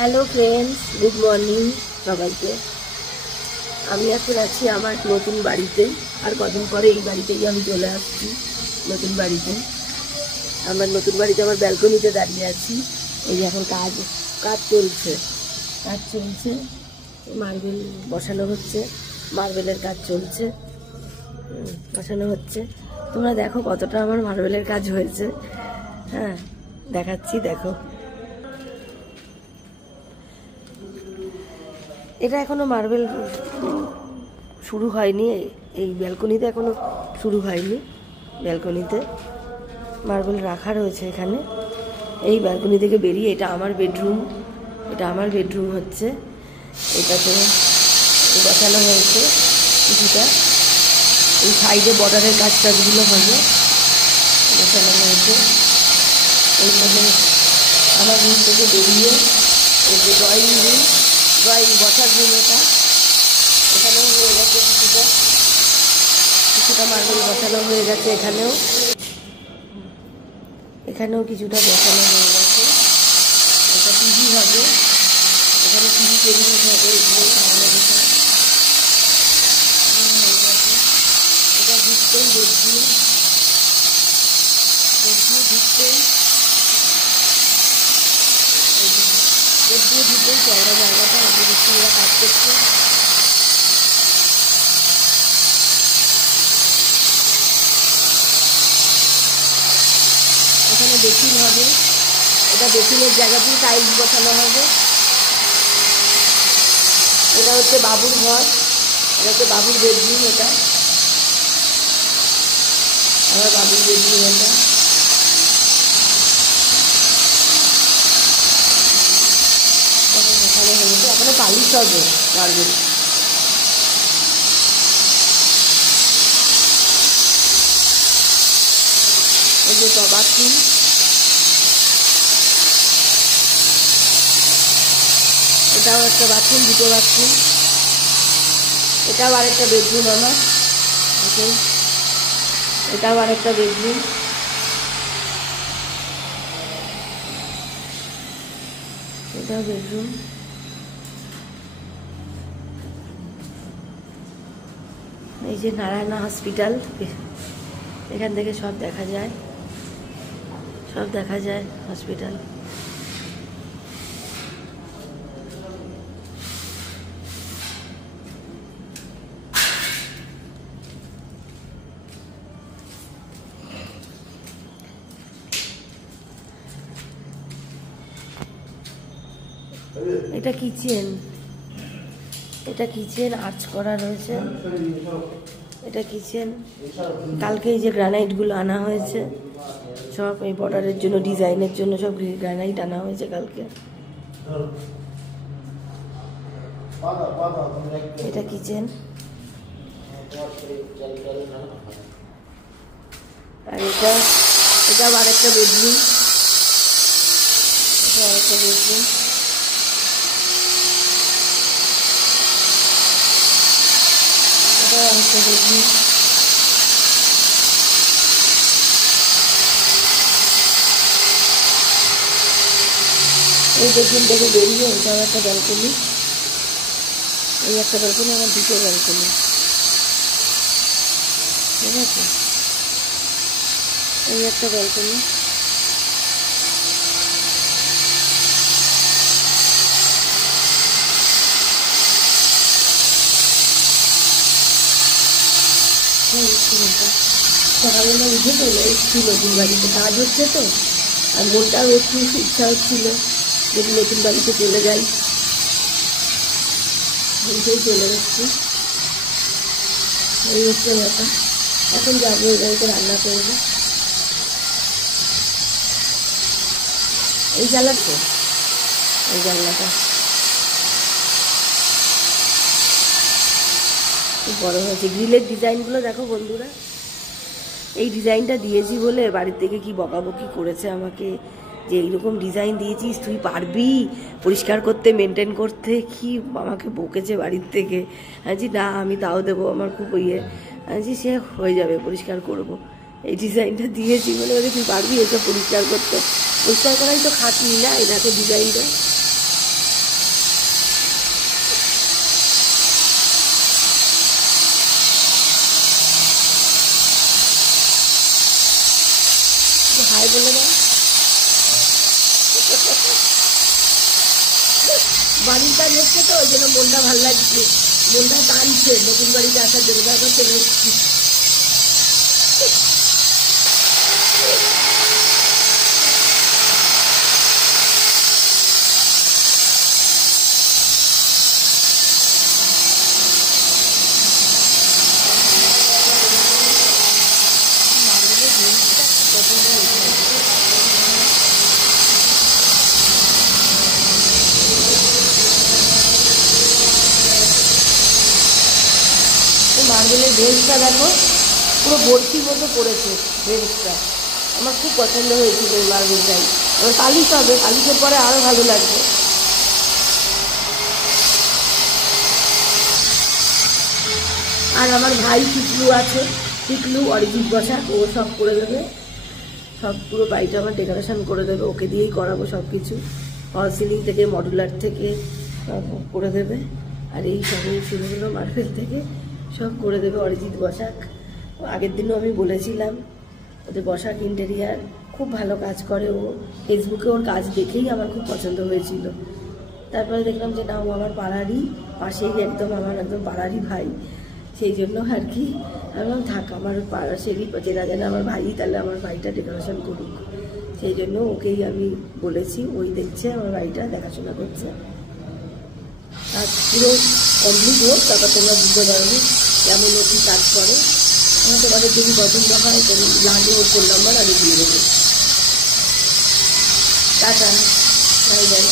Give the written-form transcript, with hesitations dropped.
Hello friends, good morning সবাইকে। আমি এখন আছি আমার নতুন বাড়িতে। আর কদিন পরে এই বাড়িতেই আমি চলে আসছি। নতুন বাড়িতে আমার ব্যালকনিতে দাঁড়িয়ে আছি। এই যে এখন কাজ চলছে মার্বেল বসানো হচ্ছে, মার্বেলের কাজ চলছে, বসানো হচ্ছে। তোমরা দেখো কতটা আমার মার্বেলের কাজ হয়েছে। হ্যাঁ, দেখাচ্ছি, দেখো। এটা এখনো মার্বেল শুরু হয়নি, এই ব্যালকনিতে এখনো শুরু হয়নি। ব্যালকনিতে মার্বেল রাখা রয়েছে এখানে। এই ব্যালকনি থেকে বেরিয়ে এটা আমার বেডরুম হচ্ছে। এটাতে বসানো হয়েছে কিছুটা। এই সাইডে বর্ডারের কাজগুলো হবে, বসানো হয়েছে। এইখানে আমার রুম থেকে বেরিয়ে এই যে ড্রয়িং বসার রুম, এখানেও হয়ে গেছে কিছুটা মার্বেল বসানো হয়ে গেছে। এখানেও কিছুটা বসানো হয়ে গেছে। এটা টিভি হবে, এখানে টিভি টেবিল হবে। এটা ঢুকতেই ঢুকতেই চওড়া জায়গাটা মিস্ত্রিরা কাজ করছে। এখানে বেসিন হবে, এটা বেসিনের জায়গাতেই টাইলস বসানো হবে। এটা হচ্ছে বাবুর ঘর, এটা হচ্ছে বাবুর বেডরুম। এটা আমার বাবুর বেডরুম। এটা বসানো হয়েছে, এখনো পালিশ হবে মার্বেল। এই যে বাথরুম, এটাও একটা বাথরুম, দুটো বাথরুম। এটাও আরেকটা বেডরুম আমার, এটাও আরেকটা বেডরুম। এটাও বেডরুম। এই যে নারায়ণা হসপিটাল, এখান থেকে সব দেখা যায় হসপিটাল। এটা কিচেন আর্চ করা রয়েছে। এটা কিচেন। কালকে এই যে গ্রানাইটগুলো আনা হয়েছে সব, এই বর্ডারের জন্য, ডিজাইনের জন্য সব গ্রানাইট আনা হয়েছে কালকে। এটা কিচেন। আর এটা আরেকটা বেডরুম। এই বেডরুম থেকে বেরিয়ে এটাও একটা ব্যালকনি। এই একটা ব্যালকনি, আমার দুটো ব্যালকনি, ঠিক আছে। এই একটা ব্যালকনি। সকালবেলা উঠে চলে এসেছি নতুন বাড়িতে, কাজ হচ্ছে তো, আর মনটাও একটু ইচ্ছা হচ্ছিল যদি নতুন বাড়িতে চলে যাই। উঠেই চলে এসেছি। এই হচ্ছে ব্যাপার। এখন যাবো ওই বাড়িতে, রান্না করবো। এই জানলাটা খুব বড় হয়েছে। গ্রিলের ডিজাইনগুলো দেখো বন্ধুরা। এই ডিজাইনটা দিয়েছি বলে বাড়ির থেকে কি বকাবকি করেছে আমাকে, যে এইরকম ডিজাইন দিয়েছিস, তুই পারবি পরিষ্কার করতে, মেনটেন করতে, কি আমাকে বকেছে বাড়ির থেকে। আমি না, আমি তাও দেবো, আমার খুব আমি সে হয়ে যাবে, পরিষ্কার করব। এই ডিজাইনটা দিয়েছি বলে বলে তুই পারবি এসব পরিষ্কার করতে। পরিষ্কার করাই তো খাটনি না, এই দেখো ডিজাইনটা। বাড়ির কাজ হচ্ছে তো ওই জন্য মনটা ভালো লাগছে, মনটা টানছে নতুন বাড়িতে আসার জন্য, তারপর চলে এসেছি। মার্বেলের বেঞ্চটা দেখো পুরো বরফির মতো পড়েছে বেঞ্চটা, আমার খুব পছন্দ হয়েছিল এই মার্বেলটাই। এবার পালিশ হবে, পালিশের পরে আরও ভালো লাগবে। আর আমার ভাই টিকলু আছে, টিকলু অরিজিৎ বসাক, ও সব করে দেবে, সব পুরো বাড়িটা আমার ডেকোরেশন করে দেবে, ওকে দিয়েই করাবো সব কিছু, ফল সিলিং থেকে মডুলার থেকে সব করে দেবে। আর এই সব এই ফুলগুলো মার্বেল থেকে সব করে দেবে অরিজিৎ বসাক। আগের দিনও আমি বলেছিলাম ওদের বসাক ইন্টেরিয়ার খুব ভালো কাজ করে, ও ফেসবুকে ওর কাজ দেখেই আমার খুব পছন্দ হয়েছিল। তারপরে দেখলাম যে না, ও আমার পাড়ারই পাশেই, একদম আমার একদম পাড়ারই ভাই, সেই জন্য আর কি আমি থাক, আমার পাড়া সেরই চেনা জানা আমার ভাই, তাহলে আমার ভাইটা ডেকোরেশন করুক, সেই জন্য ওকেই আমি বলেছি, ওই দেখছে আমার ভাইটা দেখাশোনা করছে। আর পুরো কমপ্লিট হোক, তারপর তোমরা বুঝতে পারবে কেমন ও কী কাজ করে। আমার তোমাদের যদি পছন্দ হয় তো লাগে ওর ফোন নাম্বার আমি দিয়ে দেবো। Tata, bye bye.